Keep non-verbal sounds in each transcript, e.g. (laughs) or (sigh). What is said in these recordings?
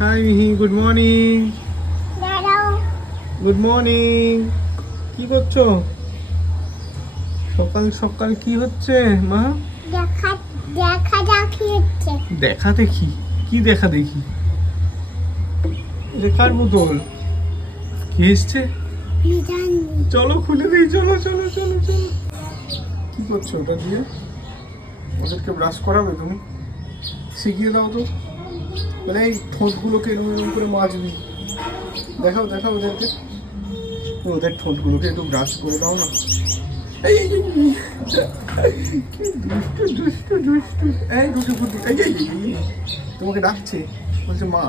High মিহি good morning good morning কি করছ? সকাল সকাল কি হচ্ছে মা? দেখা দেখা দেখি হচ্ছে। দেখা দেখি। কি দেখা দেখি? লেখার বোতল? কি এসছে? চলো খুলে দিই চলো চলো চলো চলো। কি করছ ওটা দিয়ে? ওদেরকে ব্রাশ করাবে তুমি? শিখিয়ে দাও তো। মানে এই ঠোঁটগুলোকে এরকম এরকম করে মাজবি। দেখাও দেখাও ওদেরকে। ওদের ঠোঁটগুলোকে একটু ব্রাশ করে দাও না। এই, দুষ্টু দুষ্টু দুষ্টু। এই দুষ্টু ফুটু এই, তোমাকে ডাকছে। বলছে মা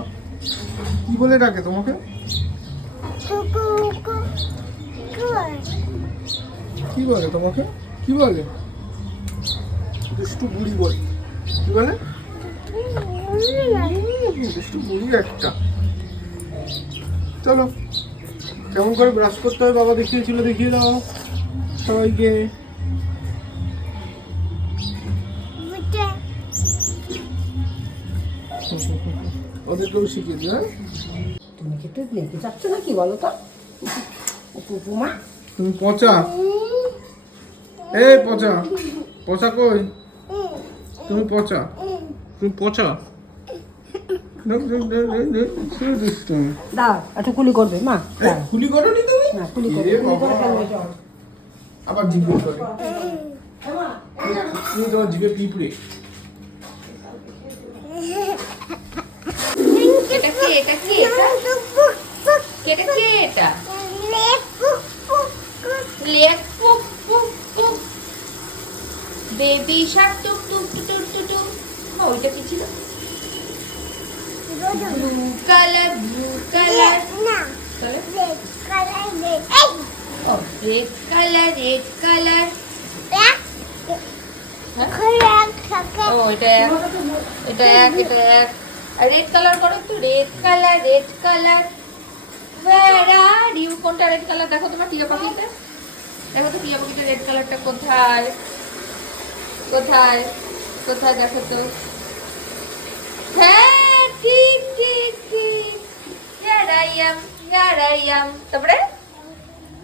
কি বলে ডাকে তোমাকে? কি বলে তোমাকে? কি বলে? দুষ্টু বুড়ি বলে। কি বলে? দুষ্টু বুড়ি একটা। চলো কেমন করে ব্রাশ করতে হয় বাবা দেখিয়েছিল দেখিয়ে দাও সবাইকে। ওদেরকেও শিখিয়ে দিও হ্যাঁ? তুমি কি একটু লেগে যাচ্ছ নাকি বলো তো? কুকুমা তুমি পচা? এ পচা। পচা কই? তুমি পচা? তুমি পচা? দাও একটু কুলি করবে মা এই, করনি তুমি? না কুলি করবে এ কুলি করে বাবা। ফেলবে জল আবার জিজ্ঞেস করে। তুমি তোমার জিভে পিঁপড়ে। এটা কি এটা কি এটা? কেটে কে এটা? লেক পুক পুক পুক বেবি শার্ক টুক টুক টুক টুক টুক। টুক হ্যাঁ ওইটা কি ছিল ব্লু কালার ব্লু কালার ও রেড কালার রেড কালার। ও এটা এক এটা এক এটা এক আর রেড কালার করো একটু red colour red colour are you? কোনটা রেড কালার দেখো তোমার টিয়া পাখিটা। দেখো তো টিয়া পাখিটা। রেড কালারটা কোথায় কোথায় কোথায়? দেখো তো। হ্যাঁ? Here I am, here I am. তারপরে?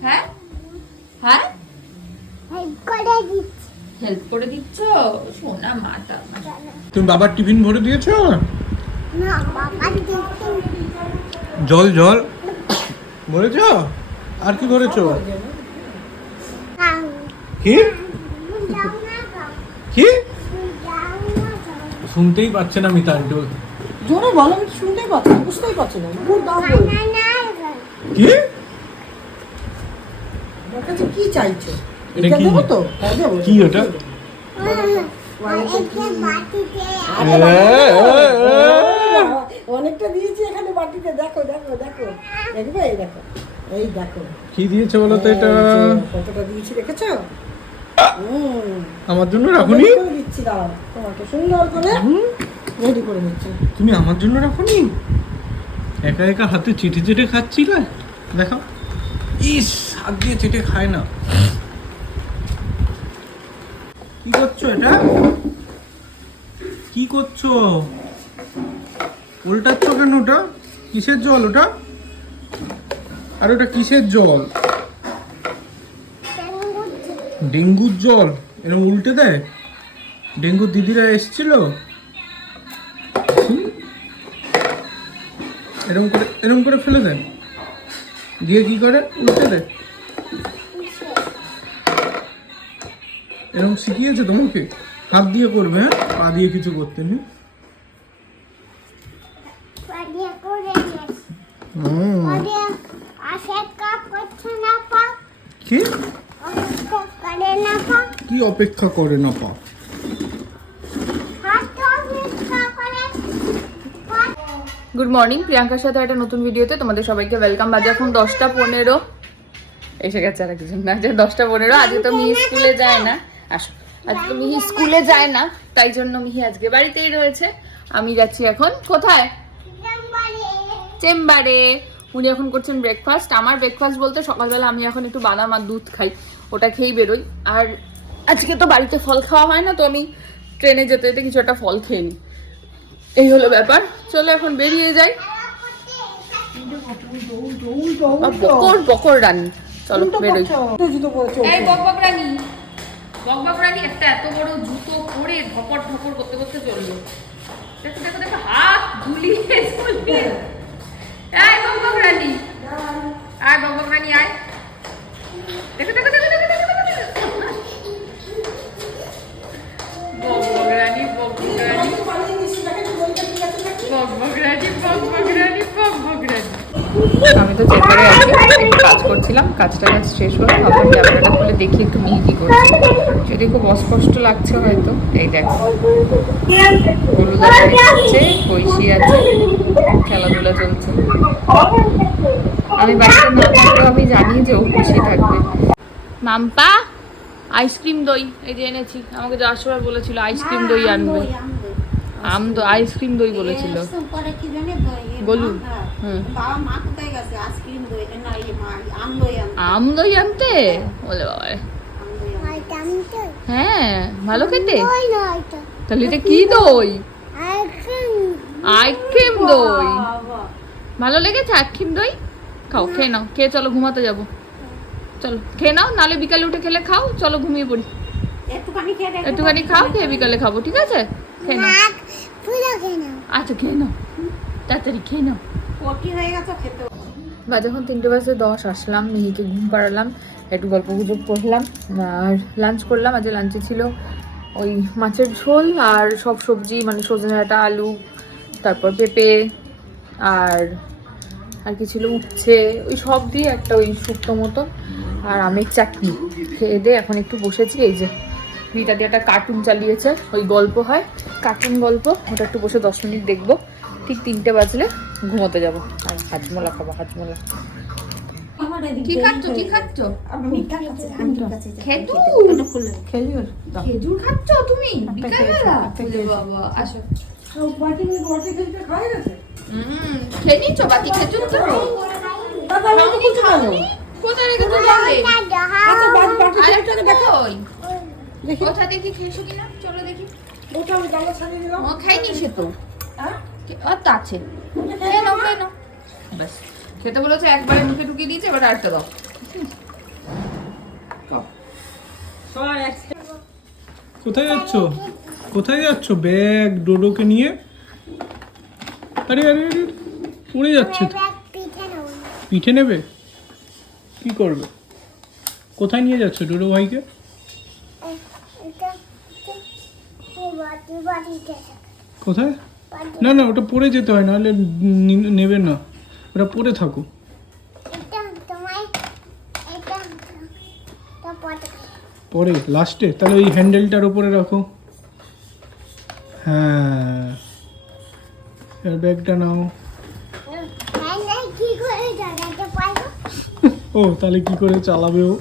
হ্যাঁ? হ্যাঁ? হেল্প করে দিচ্ছ। সোনা আমার। তুমি বাবার টিফিন ভরে দিয়েছ? জল জল। ভরেছ? আর কি ভরেছো? কি? কি? শুনতেই পাচ্ছে না মিতান্টু জোরে বলো আমি শুনতেই পাচ্ছি না বুঝতেই পারছি না। মুখ দাও কি? আমার কাছে কি চাইছো। এটা কি? তো? হ্যাঁ কি ওটা? বাবা, অনেকটা দিয়েছি এখানে বাটিতে দেখো দেখো দেখো। দেখবে? এই দেখো এই দেখো। কি দিয়েছে বলো তো এটা? কতটা দিয়েছি দেখেছ? আমার জন্য রাখুনি? দিচ্ছি দাঁড়াও তোমাকে সুন্দর করে রেডি করে দিচ্ছি তুমি আমার জন্য রাখুনি? একা একা হাতে চেটে চেটে খাচ্ছিলে? দেখো ইস হাত দিয়ে চেটে খায় না। কি করছ এটা? কি করছ? উল্টাচ্ছ কেন ওটা? কিসের জল ওটা? আর ওটা কিসের জল? ডেঙ্গুর জল এরকম উল্টে দেয়? ডেঙ্গুর দিদিরা এসছিল? এরকম করে এরকম করে ফেলে দেয়? দিয়ে কি করে? উল্টে দেয়? এরকম শিখিয়েছে তোমাকে? হাত দিয়ে করবে হ্যাঁ? পা দিয়ে কিছু করতে নেই কি অপেক্ষা করে না পা গুড মর্নিং প্রিয়াঙ্কার সাথে একটা নতুন ভিডিওতে তোমাদের সবাইকে ওয়েলকাম বাজে এখন দশটা পনেরো। এসে গেছে আর কিছু না যে দশটা পনেরো। আজকে তো মিহি স্কুলে যায় না। আসো। আজকে তো মিহি স্কুলে যায় না, তাই জন্য মিহি আজকে বাড়িতেই রয়েছে। আমি যাচ্ছি এখন কোথায়? চেম্বারে। উনি এখন করছেন ব্রেকফাস্ট আমার ব্রেকফাস্ট বলতে সকালবেলা আমি এখন একটু বাদাম আর দুধ খাই। ওটা খেয়েই বেরোই। আর আজকে তো বাড়িতে ফল খাওয়া হয় না তো আমি ট্রেনে যেতে যেতে কিছু একটা ফল খেয়ে নিই। এই হলো ব্যাপার। চলো এখন বেরিয়ে যাই। বকর বকর রানী। চলো বেরোই। এই বকবক রানী। বকবক রানী একটা এত বড় জুতো পরে ধপর ধপর করতে করতে চলল। দেখো দেখো দেখো হাত ঝুলিয়ে ঝুলিয়ে। এই বকবক রানী। আয় বকবক রানী আয়। দেখো দেখো দেখো দেখো দেখো দেখো, আমি তো চেম্বারে আছি একটু কাজ করছিলাম কাজটা কাজ শেষ হলো ভাবলাম ক্যামেরাটা খুলে দেখি একটু মিহি কি করছে। যদি খুব অস্পষ্ট লাগছে হয়তো এই দেখো। হলুদাটা খাচ্ছে কৈশি আছে খেলাধুলা চলছে। আমি বাড়িতে না থাকলেও আমি জানি যে ও খুশি থাকবে। মাম্পা? আইসক্রিম দই এই যে এনেছি। আমাকে যাওয়ার সময় বলেছিল আইসক্রিম দই আনবে। আম তো আইসক্রিম দই। বলেছিল। বলুন। মা, হ্যাঁ। হুম। বাবা মা কোথায় গেছে? আইসক্রিম দই না এই মা আম দই আনতে। আম দই আনতে? বলে বাবা হ্যাঁ ভালো খেতে? তাহলে এটা কি দই। আইসক্রিম দই। ভালো লেগেছে আইসক্রিম দই? খাও খেয়ে নাও। খেয়ে চলো ঘুমাতে যাব। চলো খেয়ে নাও নালে বিকালে উঠে খেলে খাও চলো ঘুমিয়ে পড়ি। একটুখানি খাও খেয়ে বিকালে খাব ঠিক আছে? খেয়ে নাও। আচ্ছা খেয়ে নাও। তাড়াতাড়ি খেয়ে নাও। পটি হয়ে গেছে খেতে বা যখন তিনটে বাজে দশ আসলাম মিহিকে ঘুম পাড়ালাম একটু গল্প গুজব করলাম আর লাঞ্চ করলাম আজ লাঞ্চে ছিল ওই মাছের ঝোল আর সব সবজি মানে সজনে ডাঁটা আলু তারপর পেঁপে আর আর কি ছিল উচ্ছে ওই সব দিয়ে একটা ওই শুক্তো মতো আর আমের চাটনি। খেয়ে দিয়ে এখন একটু বসেছি এই যে মিটা দিয়ে একটা কার্টুন চালিয়েছে ওই গল্প হয় কার্টুন গল্প ওটা একটু বসে দশ মিনিট দেখব। ঠিক তিনটে বাজলে ঘুমোতে যাব। আর হাজমোলা খাব হাজমোলা। কি খাচ্ছ কি। খেজুর? খাচ্ছ তুমি। বাবা আসো। খেয়ে নিচ্ছ বাকি খেজুর তো? কোথায় রেখেছো জানলে আচ্ছা আর খেজুরটাকে দেখো। ওই দেখি। কোথা দেখি খেয়েছো কিনা? চলো দেখি। ওটা ছাড়িয়ে দিলাম। ও খাইনি সে তো। হ্যাঁ? কে- ও তো আছে। খেয়ে নাও খেয়ে নাও ব্যাস। খেতে বলেছে একবারে মুখে ঢুকিয়ে দিয়েছে এবার আরেকটা দাও। কোথায় যাচ্ছ? কোথায় যাচ্ছ? ব্যাগ ডোডোকে নিয়ে? আরে আরে আরে পড়ে যাচ্ছে। তো পিঠে নেবে? কি করবে? কোথায় নিয়ে যাচ্ছ ডোডো ভাইকে? কোথায়? না না, ওটা পরে যেতে হয়, নাহলে নেবে না। ওটা পরে থাকো। পরে লাস্টে তাহলে ওই হ্যান্ডেলটার উপরে রাখো। হ্যাঁ। ব্যাগটা নাও হ্যাঁ না কি করে দাদাকে পাইবো ও তাহলে কি করে চালাবে ও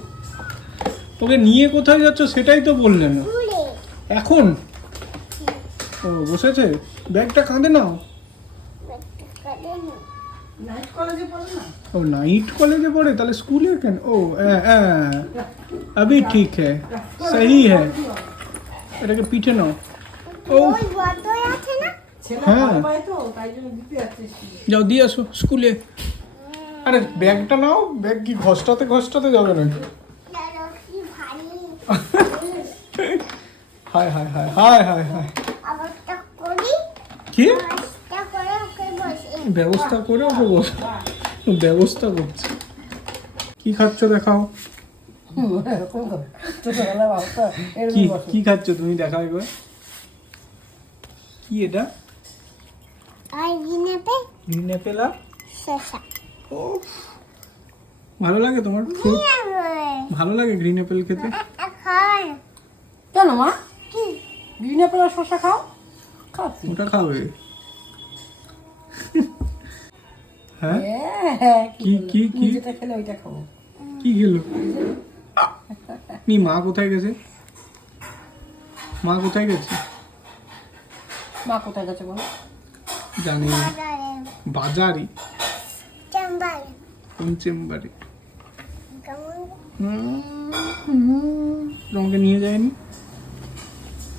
ওকে নিয়ে কোথায় যাচ্ছ সেটাই তো বললে না স্কুলে এখন ও বসেছে ব্যাগটা কাঁধে নাও নাইট কলেজে পড়ে না ও নাইট কলেজে পড়ে তাহলে স্কুলে কেন ও হ্যাঁ হ্যাঁ अभी ठीक है सही है এটাকে পিঠে নাও ও ওই বদই আছে না ছেলে হ্যাঁ। ভালো পায় তো তাই জন্য দিতে যাচ্ছে যাও দিয়ে আসো স্কুলে আরে ব্যাগটা নাও ব্যাগ কি ঘষটাতে ঘষটাতে যাবে নাকি? (laughs) হায় হায় হায় হায় হায় হায়। কি? ব্যবস্থা করে ওকে বস ব্যবস্থা করছে। কি খাচ্ছ দেখাও। কি খাচ্ছ তুমি দেখাও একবার। কি এটা? আর গ্রিন অ্যাপেল আর? শসা। ও ভালো লাগে তোমার ফ্রুট ভালো লাগে গ্রিন অ্যাপেল খেতে? কেন মা? গ্রিন অ্যাপেল আর শসা খাও? খাচ্ছি ওটা খাবে। হ্যাঁ? হ্যাঁ কি কি কি যেটা খেলে ওইটা খাব। কি খেলো? নি মা কোথায় গেছে? মা কোথায় গেছে? মা কোথায় গেছে বলো? জানি। বাজারে। কোন চেম্বারে কেমন তোমাকে নিয়ে যায়নি?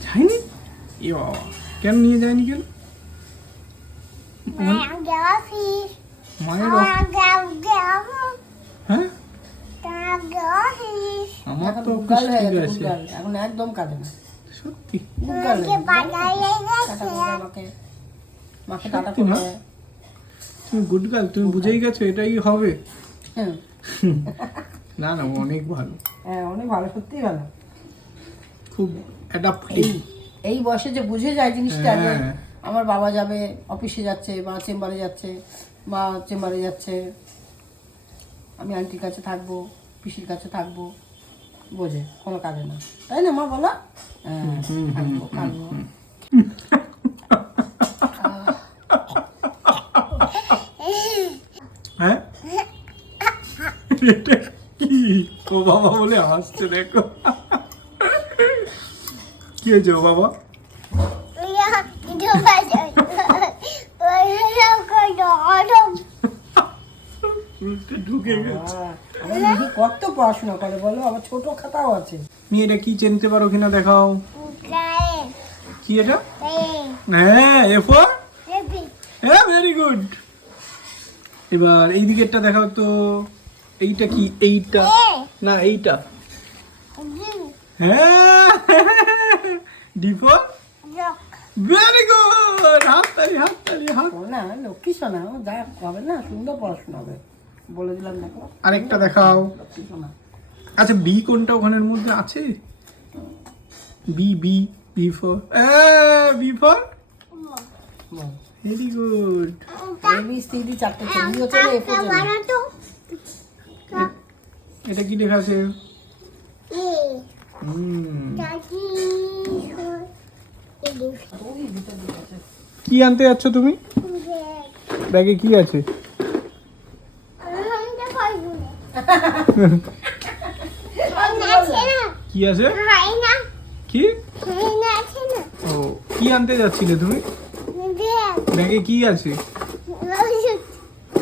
যায়নি? এ বাবা কেন নিয়ে যায়নি কেন? মায়ের হ্যাঁ? আমার এখন তো অফিস ঠিক আছে। এখন একদম কাঁদে না। সত্যি? মাকে টাটা না? তুমি গুড গার্ল তুমি বুঝেই গেছো এটাই হবে। হ্যাঁ (laughs) না না অনেক ভালো। হ্যাঁ অনেক ভালো সত্যিই ভালো। খুব অ্যাডাপ্টিভ এই বয়সে যে বুঝে যায় জিনিসটা যে হ্যাঁ। আমার বাবা যাবে অফিসে যাচ্ছে বা চেম্বারে যাচ্ছে মা চেম্বারে যাচ্ছে আমি আন্টির কাছে থাকব পিসির কাছে থাকব বোঝে কোনো কাজে না। তাই না মা বলো? হ্যাঁ থাকব থাকব। হ্যাঁ? এটা কি? ও বাবা বলে হাসছে দেখো। কি হয়েছে ও বাবা? ঢুকে গেছে। কত পড়াশোনা করে বলো? আবার ছোট খাতাও আছে। তুমি এটা কি চিনতে পারো কিনা দেখাও। কি এটা? হ্যাঁ এ ফর? হ্যাঁ ভেরি গুড। এবার এই দিকেরটা দেখাও তো এইটা কি এইটা? না এইটা। হ্যাঁ। ডি ফর ভেরি গুড হাততালি হাততালি হাত না লক্ষ্মী সোনা ও যা হবে না সুন্দর পড়াশোনা হবে। বলে দিলাম দেখো। আরেকটা দেখাও। লক্ষ্মী সোনা। আচ্ছা বি কোনটা ওখানের মধ্যে আছে? B B B for B for very good A B C D চারটে ছবি হচ্ছে এ পর্যন্ত এটা কি লেখা আছে কি আনতে যাচ্ছ তুমি? ব্যাগে কি আছে? কি আছে? কি? ও কি আনতে যাচ্ছিলে তুমি? ব্যাগে কি আছে?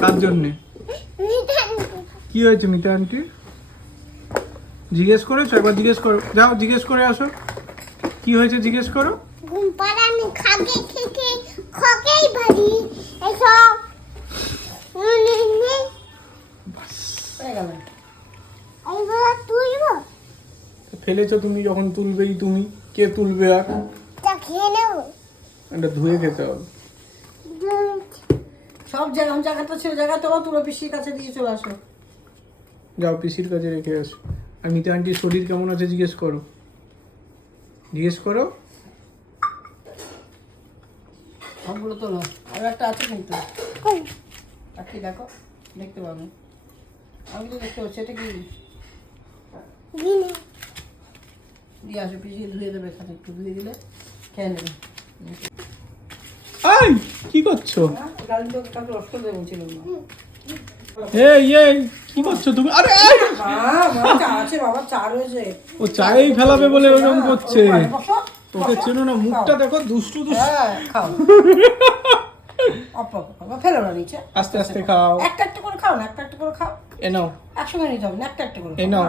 কার জন্যে? কি হয়েছে মিতা আন্টি জিজ্ঞেস করেছ? একবার জিজ্ঞেস করো। যাও জিজ্ঞেস করে আসো। কি হয়েছে জিজ্ঞেস করো? ঘুম পাড়ানি খাগে খেকে খকেই ভারি এসব গেল এইগুলো তুলবো? ফেলেছো তুমি যখন তুলবেই তুমি। কে তুলবে আর? এটা ধুয়ে খেতে হবে। সব জায়গা জায়গাটা ছিল জায়গা তোলা তুলো পিসির কাছে দিয়ে চলে আসো। যাও পিসির কাছে রেখে আসো। আর মিতা আন্টির শরীর কেমন আছে জিজ্ঞেস করো। জিজ্ঞেস করো। সবগুলো তোলো। আর একটা আছে কিন্তু। চাকরি দেখো দেখতে পাবো। আমি তো দেখতে পাচ্ছি এটা কি? গিনে দিয়ে আসো পিসি ধুয়ে দেবে এখানে একটু ধুয়ে দিলে খেয়ে নেবে। কি করছ? চা ও চায়েই ফেলাবে বলে তোকে মুখটা দেখো আস্তে আস্তে খাও একটা একটা করে খাও একটা একটা করে খাও। এ নাও। না একটা একটা করে নাও।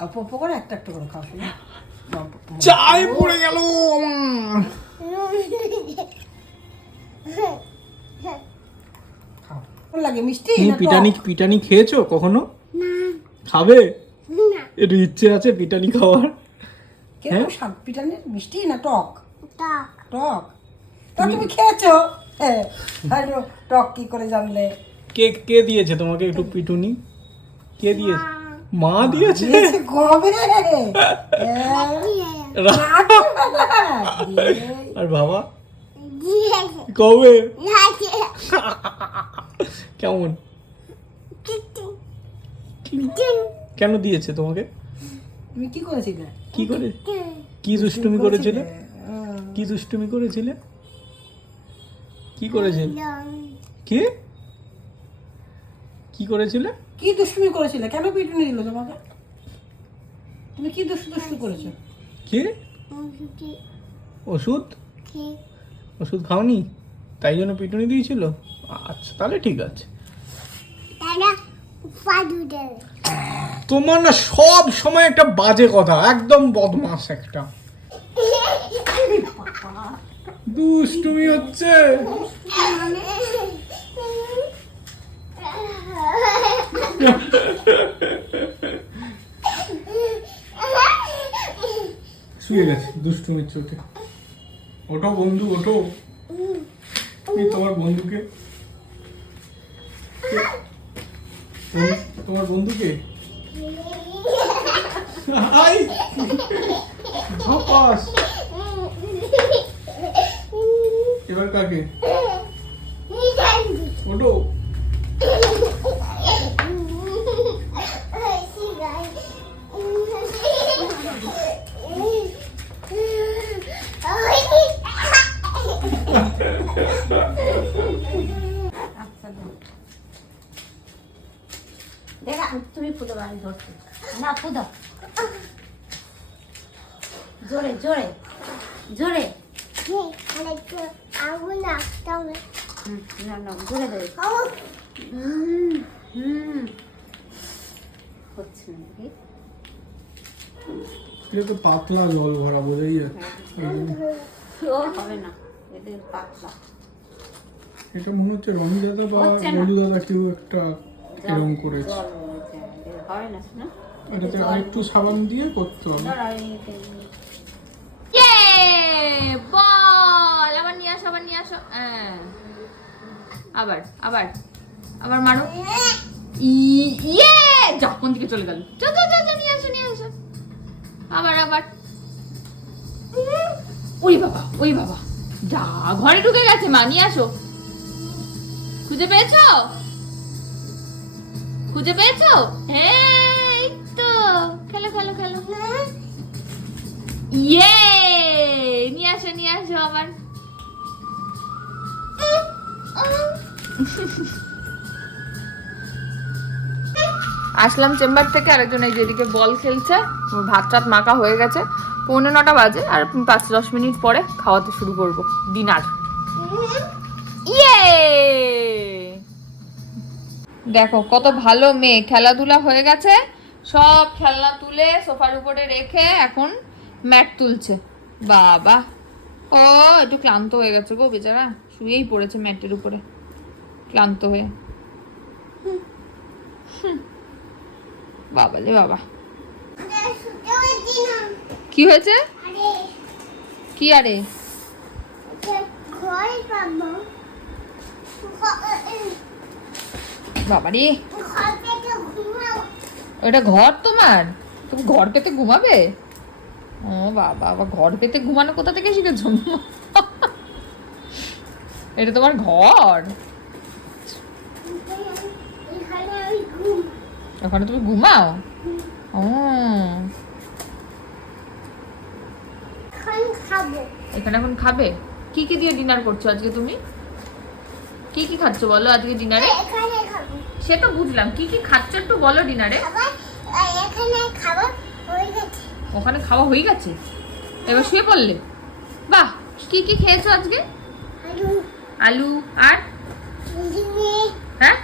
নাও করে একটা একটা করে খাও চাই পড়ে গেল আমার। লাগে মিষ্টি তুমি পিটানি পিটানি খেয়েছো কখনো? খাবে? একটু ইচ্ছে আছে পিটানি খাওয়ার? কীরকম স্বাদ পিটানির মিষ্টি না টক? টক। টক? তা তুমি খেয়েছো? হ্যাঁ। টক কি করে জানলে? কে কে দিয়েছে তোমাকে একটু পিটুনি কে দিয়েছে? মা দিয়েছে? কবে (laughs) হ্যাঁ। দিয়ে আর বাবা? দিয়েছে কবে (laughs) কেমন? কেন দিয়েছে তোমাকে? তুমি কি করেছিলে? কি করে? কি দুষ্টুমি করেছিলে? কি দুষ্টুমি করেছিলে? কি করেছিলে? কি? কি করেছিলে? কি দুষ্টুমি করেছিলে? কেন পিটুনি দিল তোমাকে? তুমি কি দুষ্টু দুষ্টু করেছ? কি? ওষুধ ওষুধ খাওনি? তাই জন্য পিটুনি দিয়েছিল? আচ্ছা তাহলে ঠিক আছে। তোমার না সব সময় একটা বাজে কথা একদম বদমাস একটা। দুষ্টুমি হচ্ছে। (laughs) শুয়ে গেছে দুষ্টুমির চোখে। ওটো বন্ধু এই তোমার বন্ধুকে। তোমার বন্ধুকে? আই! এবার কাকে? ওটো আচ্ছা দাও। দেখ আমি তুমি ফুটো আমি ধরছি না ফুটো জোরে জোরে জোরে আগুন আসতে হবে হুম, না না জোরে দেবে ও হুম হুম হচ্ছে না কি এটা তো পাতলা জল ভরা বোঝাই ও হবে না এদের পাতলা। এটা মনে হচ্ছে রনি দাদা বা হচ্ছে দাদা কেউ একটা এরকম করেছে। জল হয়েছে না এটাতে আর একটু সাবান দিয়ে করতে হবে। ইয়ে! বল! আবার নিয়ে আসো আবার নিয়ে আসো। হ্যাঁ। আবার আবার আবার মারো। ই- ইয়ে! যা কোন দিকে চলে গেল? নিয়ে আসো নিয়ে আসো। আবার আবার। ওই বাবা ওই বাবা। যা ঘরে ঢুকে গেছে মা নিয়ে আসো। খুঁজে পেয়েছ? খুঁজে পেয়েছ? হ্যাঁ এই তো খেলো খেলো খেলো। ইয়ে নিয়ে আসো নিয়ে আসো আবার। (laughs) (laughs) আসলাম চেম্বার থেকে, আরেকজন এই যেদিকে বল খেলছে, ভাত টাত মাখা হয়ে গেছে। পৌনে নটা বাজে আর পাঁচ দশ মিনিট পরে খাওয়াতে শুরু করব, ডিনার। ইয়ে! দেখো, কত ভালো মেয়ে, খেলাধুলা হয়ে গেছে, সব খেলনা তুলে সোফার উপরে রেখে এখন ম্যাট তুলছে। বাবা! ও, একটু ক্লান্ত হয়ে গেছে গো বেচারা, শুয়েই পড়েছে ম্যাটের উপরে, ক্লান্ত হয়ে। হুম। বাবা রে বাবা। কি হয়েছে? কি আরে? বাবা রে। ওটা ঘর তোমার? তুমি ঘর পেতে ঘুমাবে? ও বাবা আবার ঘর পেতে ঘুমানো কোথা থেকে শিখেছো? এটা তোমার ঘর এখানে আমি ঘুম ওখানে তুমি ঘুমাও? ও। এখন এখানে এখন খাবে? কি কি দিয়ে ডিনার করছ আজকে তুমি? কি কি খাচ্ছ বলো আজকে ডিনারে এখানে সে তো বুঝলাম। কি কি খাচ্ছ একটু বলো ডিনারে হয়ে ওখানে খাওয়া হয়ে গেছে? এবার শুয়ে পড়লে। বাহ কি কি খেয়েছো আজকে? আলু। আলু আর? হ্যাঁ?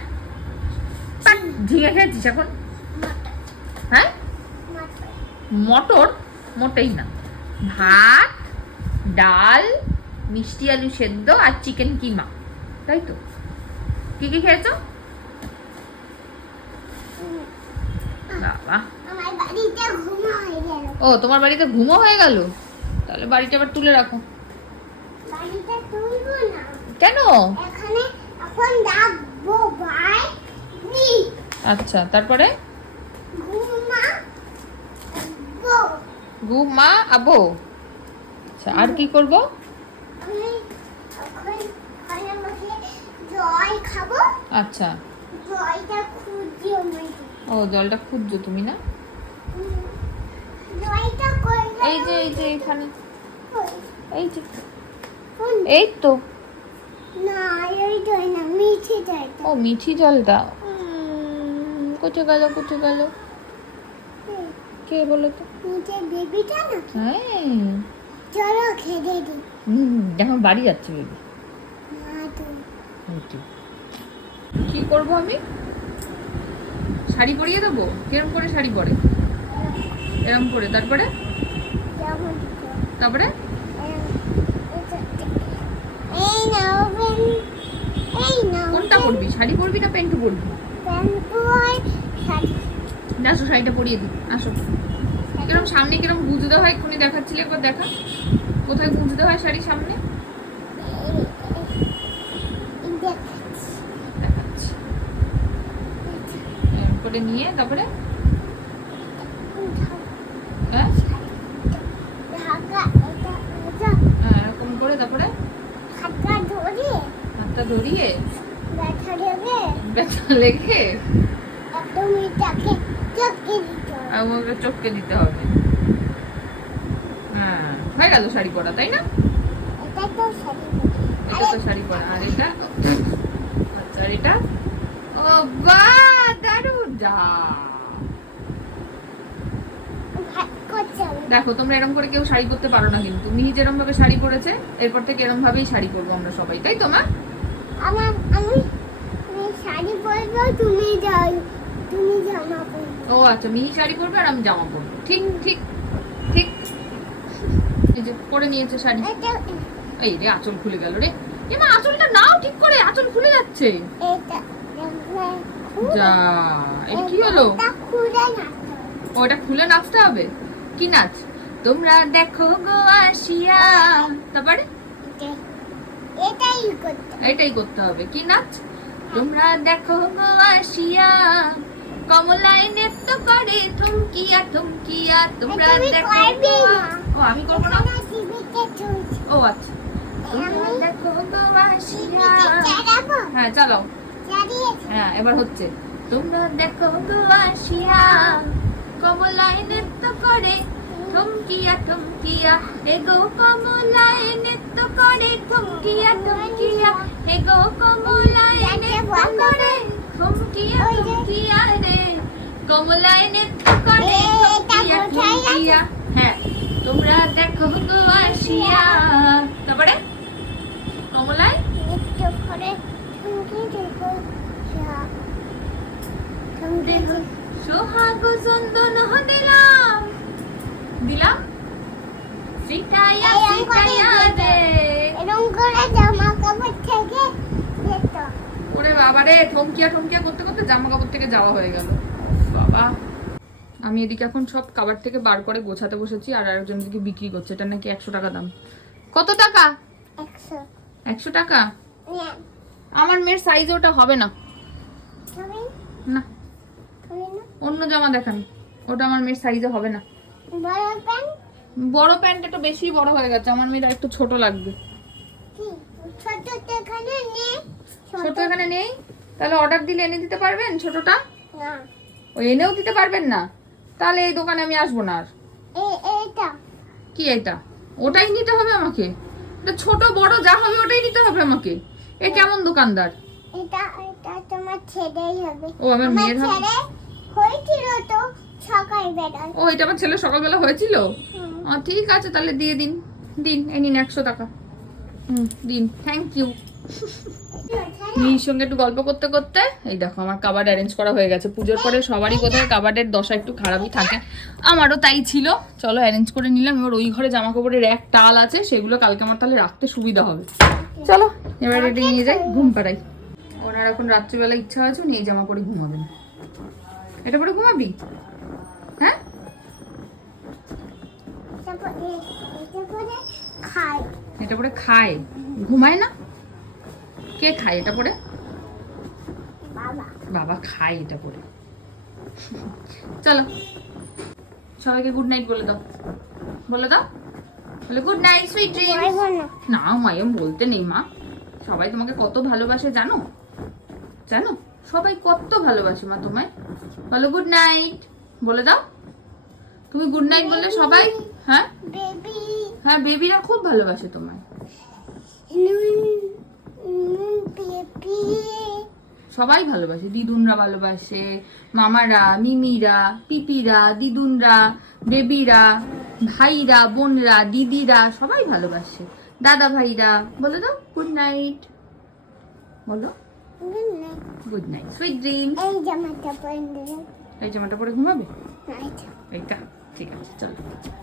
বাহ, ঝিঙে খেয়েছিস এখন? মটর হ্যাঁ? মটর? মোটেই না। ভাত ডাল মিষ্টি আলু সেদ্ধ আর চিকেন কিমা। তাই তো? কি কি খেয়েছো? বাবা। ও তোমার বাড়িতে ঘুমো হয়ে গেল? তাহলে বাড়িটা আবার তুলে রাখো। বাড়িতে তুলবো না। কেন? এখানে ভাই। আচ্ছা তারপরে? বো ঘুমা আবো আচ্ছা আর কি করব? আচ্ছা। ও জলটা খুঁজছো তুমি না? এই যে এই যে এখানে এই যে। এই তো। না জল না মিঠে জলটা। ও মিঠি জলটা। কোথায় গেল কোথায় গেল কে বলো তো? মিঠে বেবিটা না হ্যাঁ। চলো খেতে দি। হুম এখন বাড়ি যাচ্ছে বেবি। না তো। কি করব আমি? শাড়ি পরিয়ে দেবো? কিরম করে শাড়ি পরে? এরম করে তারপরে? তারপরে? কোনটা পরবি? শাড়ি পরবি না প্যান্টু পরবি? আসো শাড়িটা পরিয়ে দিই আসো। কিরম সামনে কিরম গুঁজতে হয় এক্ষুনি দেখাচ্ছিলে একবার দেখা। কোথায় গুঁজতে হয় শাড়ি সামনে? করে নিয়ে তারপরে? হ্যাঁ? হ্যাঁ, এরকম করে তারপরে? হাতটা ধরে হাতটা ধরিয়ে? ব্যথা লেগে চটকে দিতে হবে। আমাকে চটকে দিতে হবে। হ্যাঁ হয়ে গেল শাড়ি পরা তাই না? এটা তো শাড়ি এটা তো শাড়ি পরা। আর এটা? আচ্ছা আর এটা? ও বা দারুণ! যা। ভাত দেখো তোমরা এরকম করে কেউ শাড়ি করতে পারো না কিন্তু। মিহি যেরকম ভাবে শাড়ি পরেছে এরপর থেকে এরকম ভাবেই শাড়ি পরবো আমরা সবাই তাই তো মা? আমার পরবো তুমি যাও তুমি জামা পরবে। ও আচ্ছা মিহি শাড়ি পরবে আর আমি জামা পরবো। ঠিক ঠিক ঠিক। এই যে পরে নিয়েছে শাড়ি। এই রে আঁচল খুলে গেল রে। এমা আঁচলটা নাও ঠিক করে আঁচল খুলে যাচ্ছে। যা এটা কি হলো? ওটা খুলে নাচতে হবে। কি নাচ? তোমরা দেখো গো আসিয়া। তারপরে। এটাই করতে হবে। কি নাচ? তোমরা দেখো গো আসিয়া। কমলায় নৃত্য করে থমকিয়া থমকিয়া তোমরা দেখো। ও আমি করব না? ও আচ্ছা। তোমরা দেখো গো আসিয়া হ্যাঁ চালাও হ্যাঁ এবার হচ্ছে। তোমরা দেখো গো আসিয়া। কমলায় নৃত্য করে থমকিয়া থমকিয়া। হে গো কমলায় নৃত্য করে থমকিয়া থমকিয়া। হে গো কমলায় নৃত্য করে থমকিয়া থমকিয়া রে কমলায় করে থমকিয়া থমকিয়া হ্যাঁ তোমরা দেখো গো আসিয়া। তারপরে? দেহ সোহাগ চন্দন দিলাম। দিলাম? সিটাইয়া সিটাইয়া দে। এরকম করে জামা কাপড় থেকে ওরে বাবা রে ঠমকিয়া ঠমকিয়া করতে করতে জামা কাপড় থেকে যাওয়া হয়ে গেল। বাবা। আমি এদিকে এখন সব কাবার থেকে বার করে গোছাতে বসেছি আর আরেকজন দিকে বিক্রি করছে এটা নাকি একশো টাকা দাম। কত টাকা? একশো। টাকা? নিয়ে আমার মেয়ের সাইজে ওটা হবে না। না। অন্য জামা দেখান ওটা আমার মেয়ের সাইজে হবে না। বড় প্যান্ট? একটু বেশি বড় হয়ে গেছে আমার মেয়ের একটু ছোট লাগবে। ছোট তো এখানে নেই। ছোট। এখানে নেই? তাহলে অর্ডার দিলে এনে দিতে পারবেন ছোটটা? না। ও এনেও দিতে পারবেন না? তাহলে এই দোকানে আমি আসব না আর। কি এটা ওটাই নিতে হবে আমাকে? এটা ছোট বড় যা হবে ওটাই নিতে হবে আমাকে? এ কেমন দোকানদার? এটা এটা তোমার ছেলেই হবে। ও, আমার মেয়ের হবে? ছেলে হয়েছিল তো সকাল ও এটা আমার ছেলে সকালবেলা হয়েছিল? ঠিক আছে তাহলে দিয়ে দিন। দিন নিন একশো টাকা। হুম দিন। থ্যাংক ইউ মিহির সঙ্গে একটু গল্প করতে করতে এই দেখো আমার কাবার্ড অ্যারেঞ্জ করা হয়ে গেছে। পুজোর পরে সবারই কোথায় কাবার্ডের দশা একটু খারাপই থাকে। আমারও তাই ছিল। চলো অ্যারেঞ্জ করে নিলাম। এবার ওই ঘরে জামা কাপড়ের এক টাল আছে সেগুলো কালকে আমার তাহলে রাখতে সুবিধা হবে। চলো এবার এটা নিয়ে যাই। ঘুম পাড়াই। ওনার এখন রাত্রিবেলা ইচ্ছা আছে উনি এই জামা পরে ঘুমাবেন। এটা পরে ঘুমাবি? হ্যাঁ? তারপর এটা করে এটা পরে খায়। ঘুমায় না? কে খায় এটা পরে? বাবা বাবা খায় এটা পরে। চলো সবাইকে গুড নাইট বলে দাও। বলে দাও? বলে গুড নাইট সুইট ড্রিমস না। মায়ম বলতে নেই মা। সবাই তোমাকে কত ভালোবাসে জানো? জানো? সবাই কত ভালোবাসে মা তোমায়। বলো গুড নাইট বলে দাও। তুমি গুড নাইট বললে সবাই হ্যাঁ? বেবি হ্যাঁ বেবিরা খুব ভালোবাসে তোমায় নুন নুন বেবি সবাই ভালোবাসে দিদুনরা ভালোবাসে মামারা মিমিরা পিপিরা দিদুনরা বেবিরা ভাইরা বোনরা দিদিরা সবাই ভালোবাসে। দাদা ভাইরা বলে দাও গুড নাইট বলো। গুড নাইট সুইট ড্রিম এই জামাটা পরে এই জামাটা পরে ঘুমাবে? এইটা এইটা ঠিক আছে চলো।